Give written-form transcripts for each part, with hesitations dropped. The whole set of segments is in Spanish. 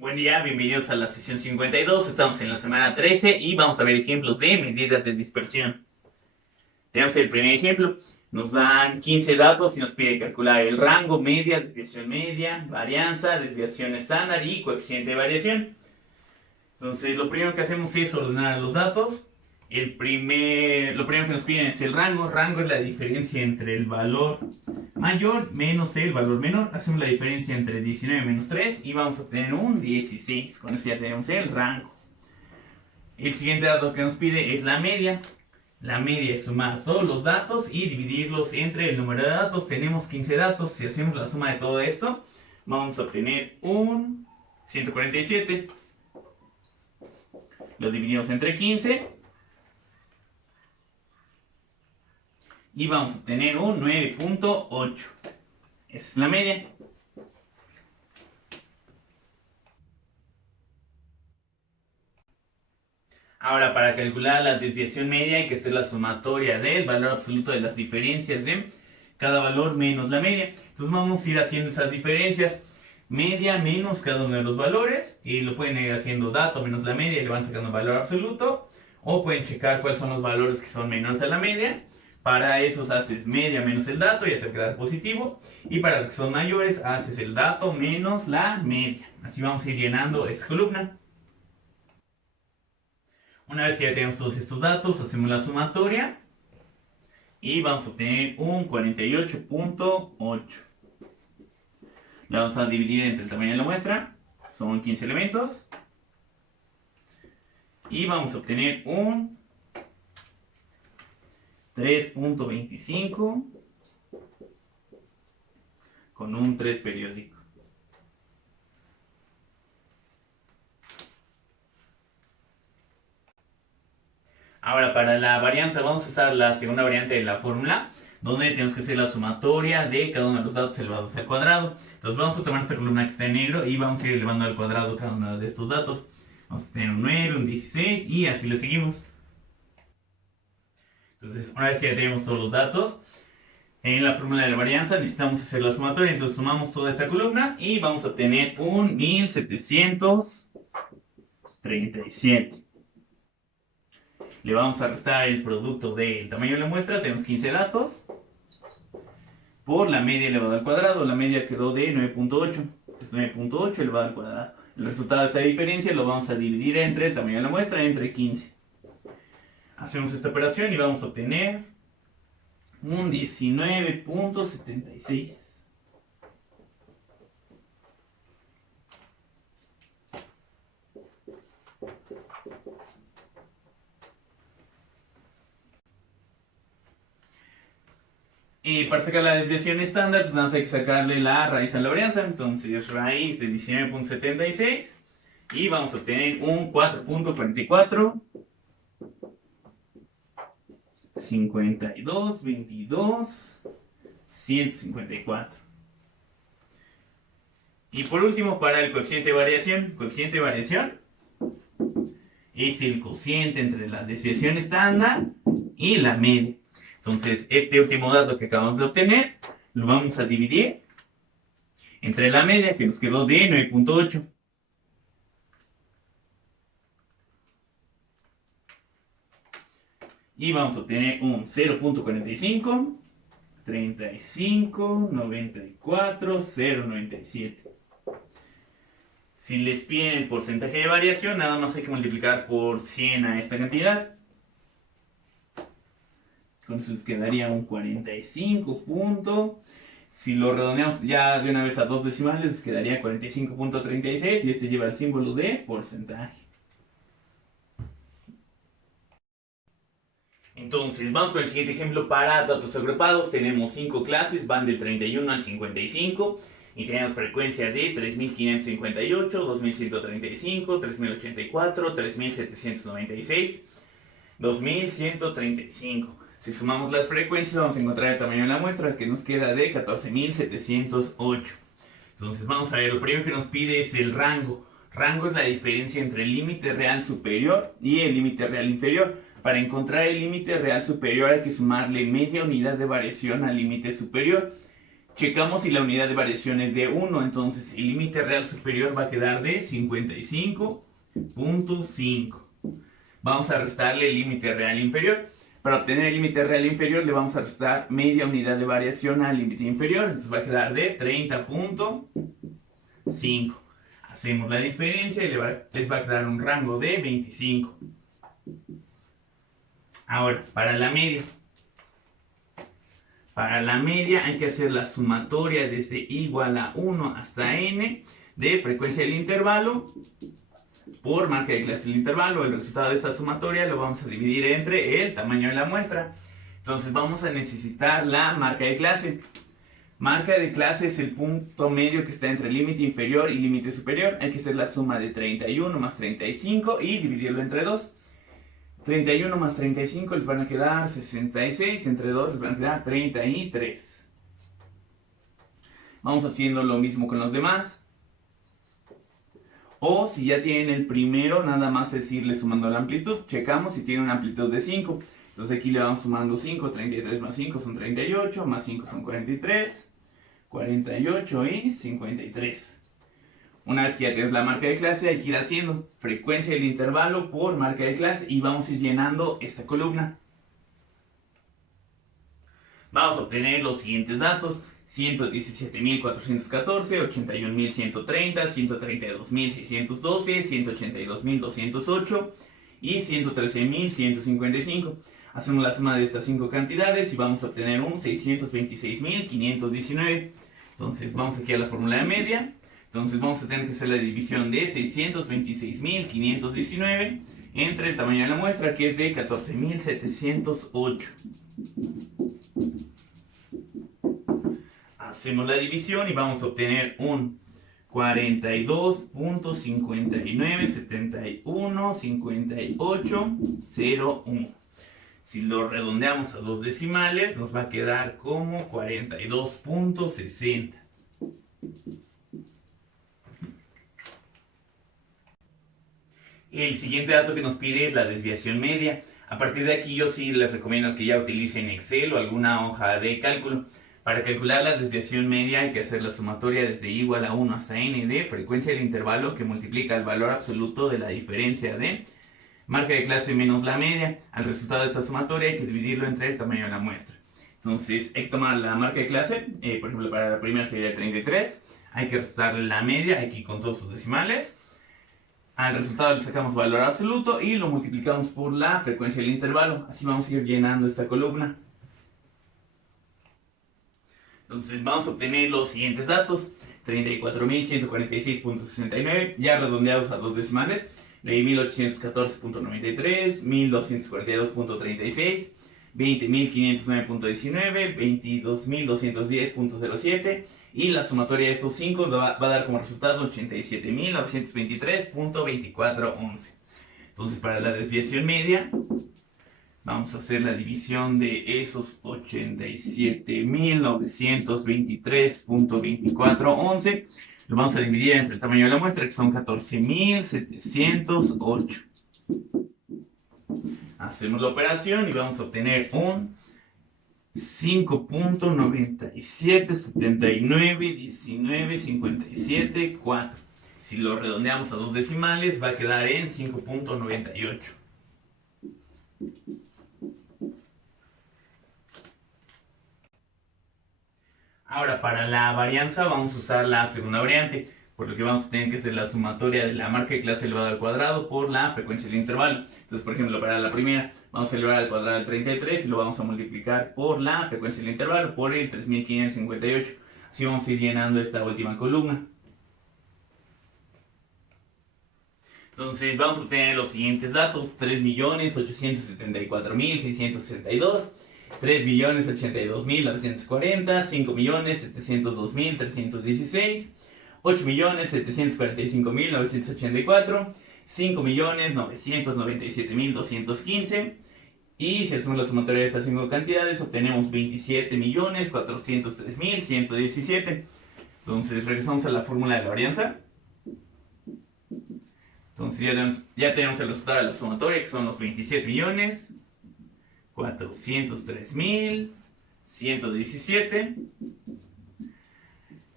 Buen día, bienvenidos a la sesión 52. Estamos en la semana 13 y vamos a ver ejemplos de medidas de dispersión. Tenemos el primer ejemplo. Nos dan 15 datos y nos pide calcular el rango, media, desviación media, varianza, desviación estándar y coeficiente de variación. Entonces, lo primero que hacemos es ordenar los datos. Lo primero que nos piden es el rango. Rango es la diferencia entre el valor mayor menos el valor menor. Hacemos la diferencia entre 19 menos 3 y vamos a obtener un 16. Con eso ya tenemos el rango. El siguiente dato que nos pide es la media. La media es sumar todos los datos y dividirlos entre el número de datos. Tenemos 15 datos. Si hacemos la suma de todo esto, vamos a obtener un 147. Lo dividimos entre 15 y vamos a obtener un 9.8. Esa es la media. Ahora, para calcular la desviación media hay que hacer la sumatoria del valor absoluto de las diferencias de cada valor menos la media. Entonces vamos a ir haciendo esas diferencias. Media menos cada uno de los valores. Y lo pueden ir haciendo dato menos la media y le van sacando el valor absoluto. O pueden checar cuáles son los valores que son menores a la media. Para esos haces media menos el dato y ya te va a quedar positivo. Y para los que son mayores haces el dato menos la media. Así vamos a ir llenando esa columna. Una vez que ya tenemos todos estos datos, hacemos la sumatoria. Y vamos a obtener un 48.8. La vamos a dividir entre el tamaño de la muestra. Son 15 elementos. Y vamos a obtener un 3.25 con un 3 periódico. Ahora, para la varianza vamos a usar la segunda variante de la fórmula, donde tenemos que hacer la sumatoria de cada uno de los datos elevados al cuadrado. Entonces vamos a tomar esta columna que está en negro y vamos a ir elevando al cuadrado cada uno de estos datos. Vamos a tener un 9, un 16 y así le seguimos. Entonces, una vez que ya tenemos todos los datos, en la fórmula de la varianza necesitamos hacer la sumatoria. Entonces sumamos toda esta columna y vamos a obtener un 1737. Le vamos a restar el producto del tamaño de la muestra. Tenemos 15 datos por la media elevada al cuadrado. La media quedó de 9.8. Es 9.8 elevado al cuadrado. El resultado de esa diferencia lo vamos a dividir entre el tamaño de la muestra, entre 15. Hacemos esta operación y vamos a obtener un 19.76. Y para sacar la desviación estándar, pues nada más hay que sacarle la raíz a la varianza. Entonces, raíz de 19.76. Y vamos a obtener un 4.44. 52, 22, 154. Y por último, para el coeficiente de variación. Coeficiente de variación es el cociente entre la desviación estándar y la media. Entonces, este último dato que acabamos de obtener, lo vamos a dividir entre la media, que nos quedó de 9.8. Y vamos a obtener un 0.45, 35, 94, 0.97. Si les piden el porcentaje de variación, nada más hay que multiplicar por 100 a esta cantidad. Con eso les quedaría un 45 punto. Si lo redondeamos ya de una vez a dos decimales, les quedaría 45.36 y este lleva el símbolo de porcentaje. Entonces, vamos con el siguiente ejemplo para datos agrupados. Tenemos 5 clases, van del 31 al 55. Y tenemos frecuencia de 3558, 2135, 3084, 3796, 2135. Si sumamos las frecuencias vamos a encontrar el tamaño de la muestra, que nos queda de 14708. Entonces vamos a ver, lo primero que nos pide es el rango. Rango es la diferencia entre el límite real superior y el límite real inferior. Para encontrar el límite real superior hay que sumarle media unidad de variación al límite superior. Checamos si la unidad de variación es de 1, entonces el límite real superior va a quedar de 55.5. Vamos a restarle el límite real inferior. Para obtener el límite real inferior le vamos a restar media unidad de variación al límite inferior, entonces va a quedar de 30.5. Hacemos la diferencia y les va a quedar un rango de 25. Ahora, para la media. Para la media hay que hacer la sumatoria desde igual a 1 hasta n de frecuencia del intervalo por marca de clase del intervalo. El resultado de esta sumatoria lo vamos a dividir entre el tamaño de la muestra. Entonces vamos a necesitar la marca de clase. Marca de clase es el punto medio que está entre el límite inferior y límite superior. Hay que hacer la suma de 31 más 35 y dividirlo entre 2. 31 más 35 les van a quedar 66, entre 2 les van a quedar 33. Vamos haciendo lo mismo con los demás. O si ya tienen el primero, nada más es irle sumando la amplitud. Checamos si tiene una amplitud de 5. Entonces aquí le vamos sumando 5, 33 más 5 son 38, más 5 son 43, 48 y 53. Una vez que ya tienes la marca de clase, hay que ir haciendo frecuencia del intervalo por marca de clase y vamos a ir llenando esta columna. Vamos a obtener los siguientes datos: 117.414, 81.130, 132.612, 182.208 y 113.155. Hacemos la suma de estas 5 cantidades y vamos a obtener un 626.519. Entonces vamos aquí a la fórmula de media. Entonces vamos a tener que hacer la división de 626.519 entre el tamaño de la muestra, que es de 14.708. Hacemos la división y vamos a obtener un 42.59715801. Si lo redondeamos a dos decimales, nos va a quedar como 42.60. El siguiente dato que nos pide es la desviación media. A partir de aquí yo sí les recomiendo que ya utilicen Excel o alguna hoja de cálculo. Para calcular la desviación media hay que hacer la sumatoria desde igual a 1 hasta n de frecuencia del intervalo que multiplica el valor absoluto de la diferencia de marca de clase menos la media. Al resultado de esta sumatoria hay que dividirlo entre el tamaño de la muestra. Entonces hay que tomar la marca de clase, por ejemplo para la primera sería 33, hay que restarle la media aquí con todos sus decimales. Al resultado le sacamos valor absoluto y lo multiplicamos por la frecuencia del intervalo. Así vamos a ir llenando esta columna. Entonces vamos a obtener los siguientes datos: 34.146.69, ya redondeados a dos decimales, 9.814.93, 1.242.36, 20.509.19, 22.210.07 y la sumatoria de estos 5 va a dar como resultado 87.923.2411. Entonces para la desviación media vamos a hacer la división de esos 87.923.2411. Lo vamos a dividir entre el tamaño de la muestra, que son 14.708. Hacemos la operación y vamos a obtener un 5.97791957.4. Si lo redondeamos a dos decimales va a quedar en 5.98. Ahora para la varianza vamos a usar la segunda variante, por lo que vamos a tener que hacer la sumatoria de la marca de clase elevada al cuadrado por la frecuencia del intervalo. Entonces, por ejemplo, para la primera vamos a elevar al cuadrado el 33 y lo vamos a multiplicar por la frecuencia del intervalo, por el 3558. Así vamos a ir llenando esta última columna. Entonces vamos a obtener los siguientes datos: 3.874.662, 3.082.940, 5.702.316, 8.745.984, 5.997.215. Y si hacemos la sumatoria de estas 5 cantidades, obtenemos 27.403.117. Entonces regresamos a la fórmula de la varianza. Entonces ya tenemos el resultado de la sumatoria, que son los 27.403.117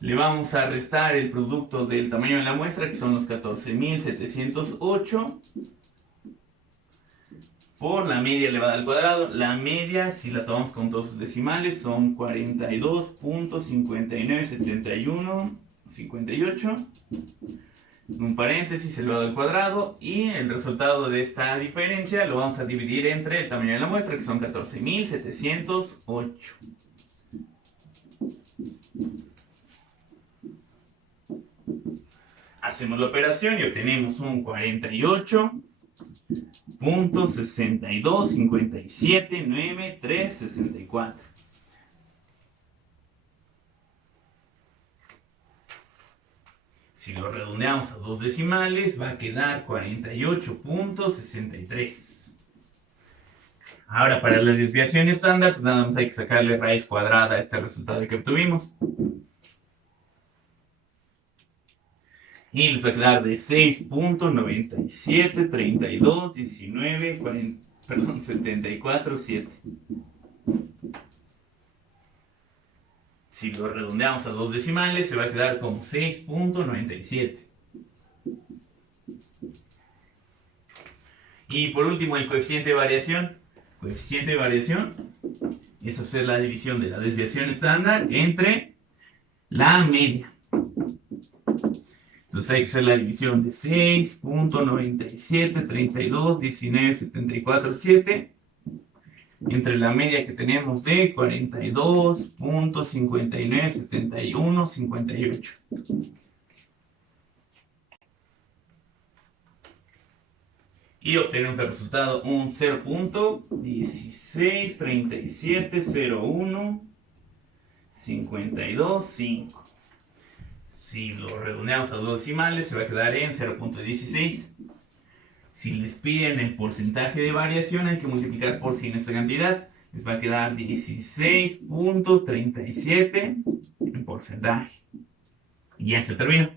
Le vamos a restar el producto del tamaño de la muestra, que son los 14.708, por la media elevada al cuadrado. La media, si la tomamos con todos sus decimales, son 42.597158. Un paréntesis elevado al cuadrado, y el resultado de esta diferencia lo vamos a dividir entre el tamaño de la muestra, que son 14.708. Hacemos la operación y obtenemos un 48.62579364. Si lo redondeamos a dos decimales, va a quedar 48.63. Ahora, para la desviación estándar, pues nada más hay que sacarle raíz cuadrada a este resultado que obtuvimos. Y les va a quedar de 6.97321974.7. Si lo redondeamos a dos decimales, se va a quedar como 6.97. Y por último, el coeficiente de variación. Coeficiente de variación es hacer la división de la desviación estándar entre la media. Entonces hay que hacer la división de 6.97321974.7 entre la media que tenemos de 42.597158. Y obtenemos el resultado un 0.163701525. Si lo redondeamos a dos decimales, se va a quedar en 0.16. Si les piden el porcentaje de variación, hay que multiplicar por 100 esta cantidad. Les va a quedar 16.37 en porcentaje. Y ya se terminó.